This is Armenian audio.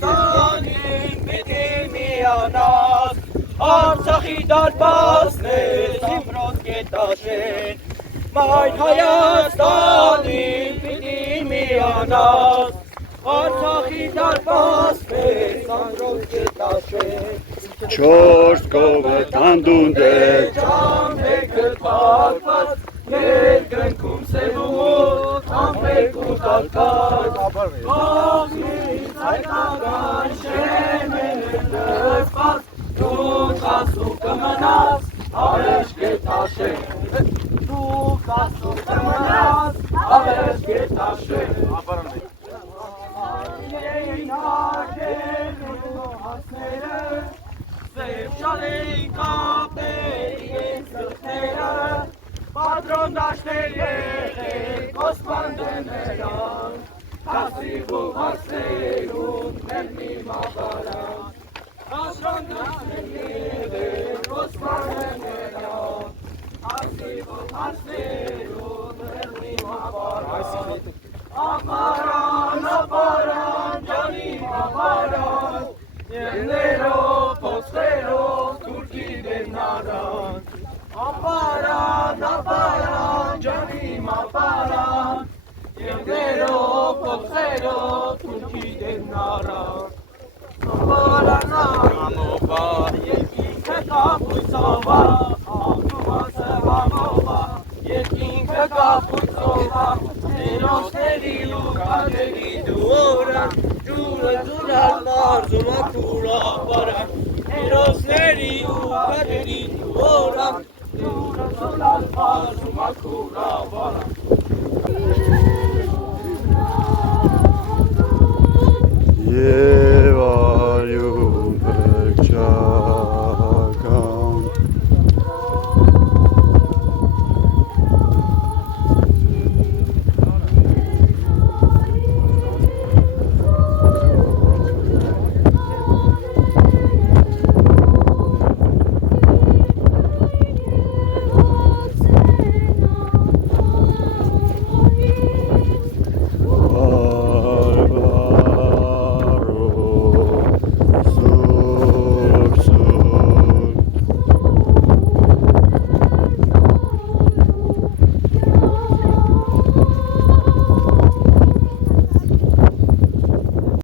Հայաստանին պիտի միանաս, Արցախի դարպասներ Սիմրոց գետաշեն, Մայր Հայաստանին պիտի միանաս, Արցախի դարպասներ Սիմրոց գետաշեն, Չորս կողմը տանդուն դեր, Ճամբեքը պարված, երկնքում սևուտ, ամպեք ու տալկած, Ողից հայկական շեմերը դրված, Դուք ասու կմնաս, արեշ գետաշեն, Դուք ասու կմնաս, արեշ գետաշեն, Էին արգել ու հասները, Սև շալեին կապեր իրենց գլխները, Պատրոն դաշտեր եղեք ոսպան դներան, Հասիվ ու հարսերուն մեր մի մաղարան, Պատրոն դաշտեր եղեք ոսպան դներան, Հասիվ ու հարսերուն մեր մի մաղարան, Ապարան, ապարան, ջանիմ ապարան, Եղներով, փոսերով, թուրքի դենարան, Ապարան, ապարան, ջանիմ ապարան, Եղներով, փոսերով, թուրքի դենարան, Ապարան, անոբար, երկինքը կապույցովա, Աղդումասը համովա, երկինքը կապույցովա, Ներոսների ու կաջերի դուորան, Ջուրը ձունալ մարզում ակուր ապարան, Ներոսների ու կաջերի դուորան, Ջուրը ձունալ մարզում ակուր ապարան, Yeah.